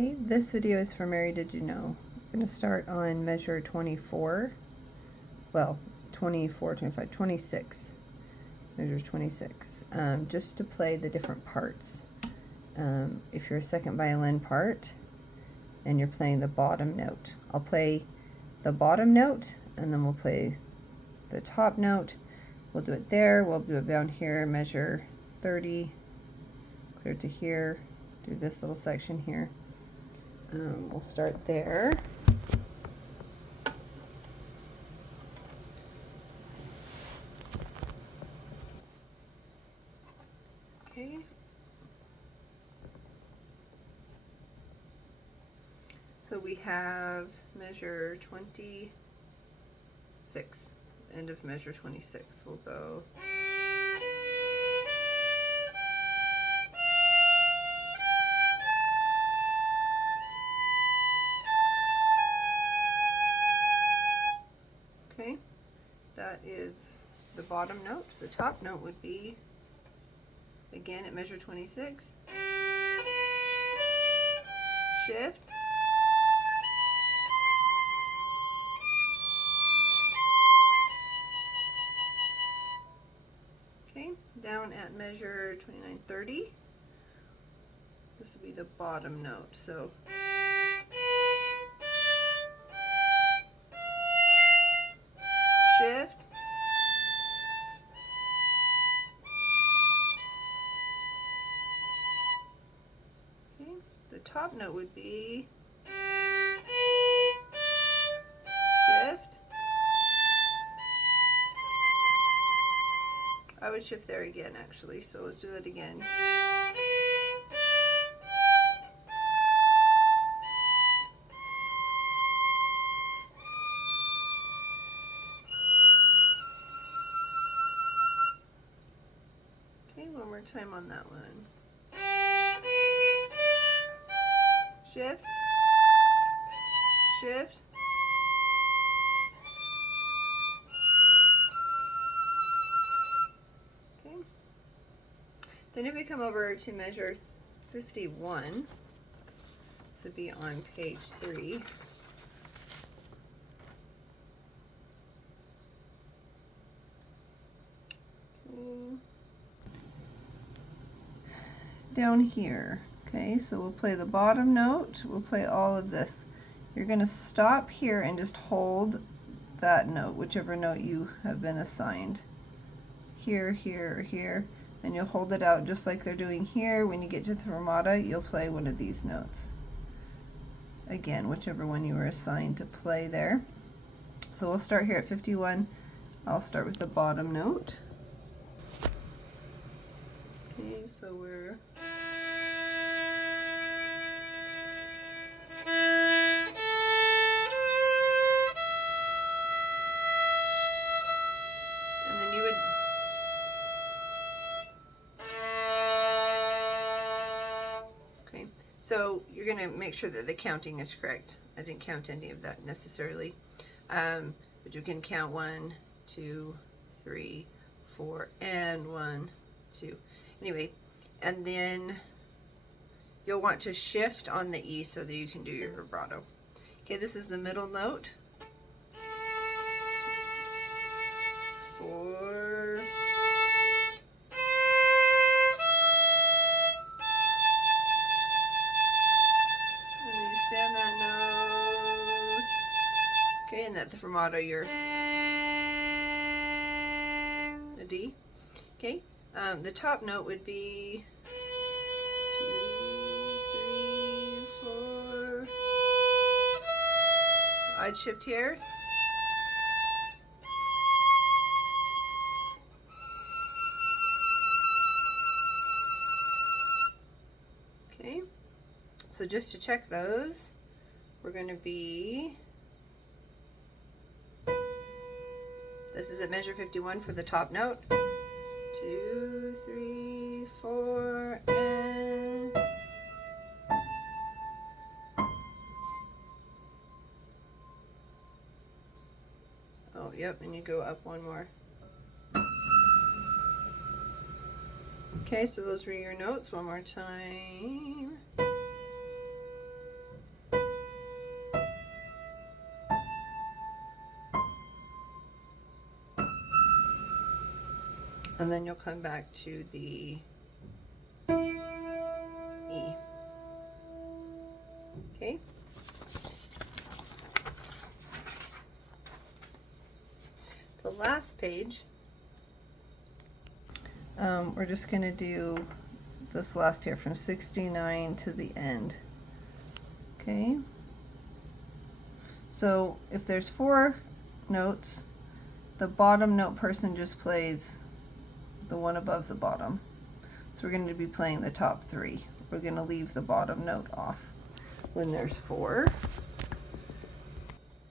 Okay, this video is for Mary Did You Know. I'm going to start on measure 24, well, 24, 25, 26, measure 26, just to play the different parts. If you're a second violin part and you're playing the bottom note, I'll play the bottom note and then we'll play the top note. We'll do it there, we'll do it down here, measure 30, clear to here, do this little section here. We'll start there. Okay. So we have measure 26, end of measure 26. We'll go. Okay, that is the bottom note. The top note would be, again at measure 26, shift, okay, down at measure 29:30, this will be the bottom note. So shift, okay, the top note would be shift. I would shift there again actually, so let's do that again. Okay, one more time on that one. Shift, shift, okay. Then if we come over to measure 51, this would be on page 3. Okay. Down here. Okay, so we'll play the bottom note, we'll play all of this. You're going to stop here and just hold that note, whichever note you have been assigned. Here, here, or here, and you'll hold it out just like they're doing here. When you get to the fermata, you'll play one of these notes. Again, whichever one you were assigned to play there. So we'll start here at 51. I'll start with the bottom note. Okay, so we're so you're going to make sure that the counting is correct. I didn't count any of that necessarily. But you can count 1, 2, 3, 4, and 1, 2. Anyway, and then you'll want to shift on the E so that you can do your vibrato. Okay, this is the middle note. 4. Stand that note. Okay, and at the fermato you're a D. Okay, the top note would be 2, 3, 4. I'd shift here. Okay. So just to check those, we're going to be, this is at measure 51 for the top note. 2, 3, 4, and oh, yep, and you go up one more. Okay, so those were your notes one more time. And then you'll come back to the E. Okay. The last page, we're just going to do this last here from 69 to the end. Okay. So if there's 4 notes, the bottom note person just plays the one above the bottom. So we're going to be playing the top 3. We're going to leave the bottom note off when there's 4.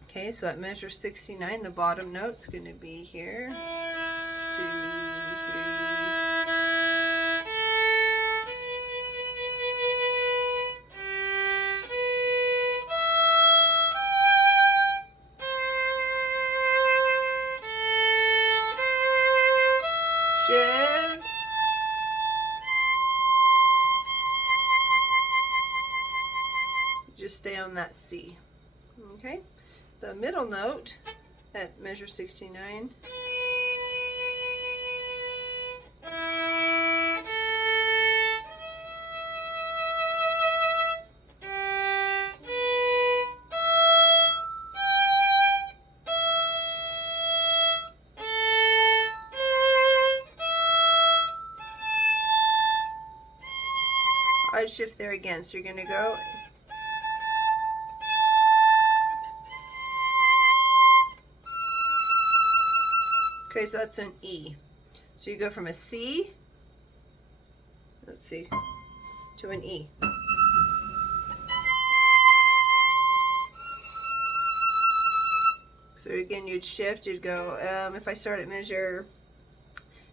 Okay, so at measure 69, the bottom note's going to be here. 2, 3. Shift. Just stay on that C. Okay. The middle note at measure 69 I'd shift there again, so you're going to go okay, so that's an E. So you go from a C, let's see, to an E. So again, you'd shift, you'd go, if I start at measure,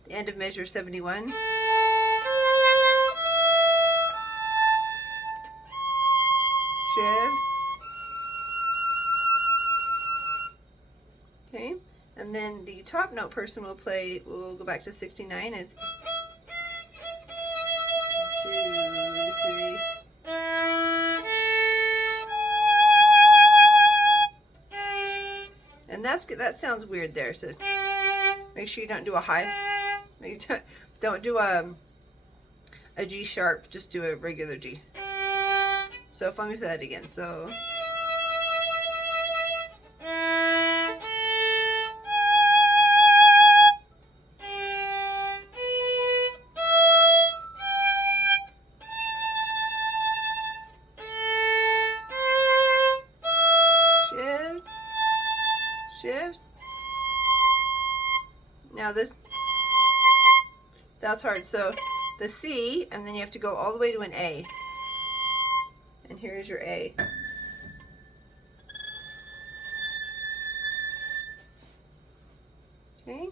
the end of measure 71. Shift. Okay. And then the top note person will play, we'll go back to 69. It's 2, 3. And that sounds weird there. So make sure you don't do a high. Don't do a G sharp. Just do a regular G. So let me play that again. So. Shift. Now that's hard. So the C, and then you have to go all the way to an A. And here's your A. Okay.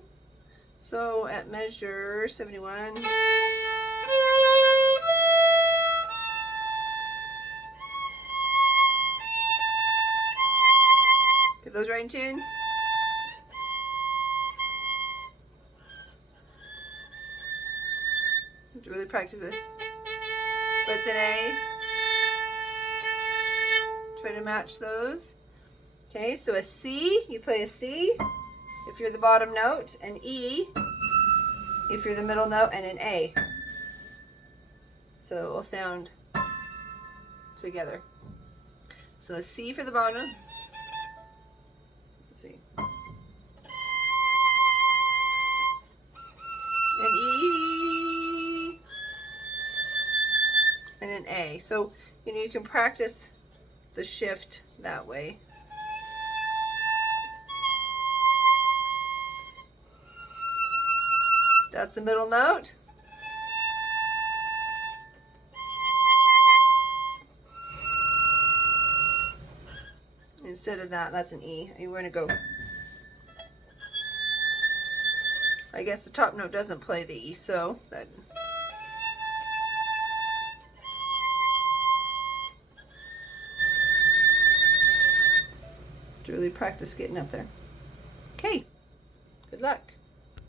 So at measure 71. Get those right in tune. To really practice it. But it's an A. Try to match those. Okay, so a C, you play a C if you're the bottom note, an E if you're the middle note, and an A. So it will sound together. So a C for the bottom. Let's see. An E and an A. So you can practice the shift that way. That's the middle note. Instead of that, that's an E. You're going to go. I guess the top note doesn't play the E, so that. To really practice getting up there. Okay, good luck.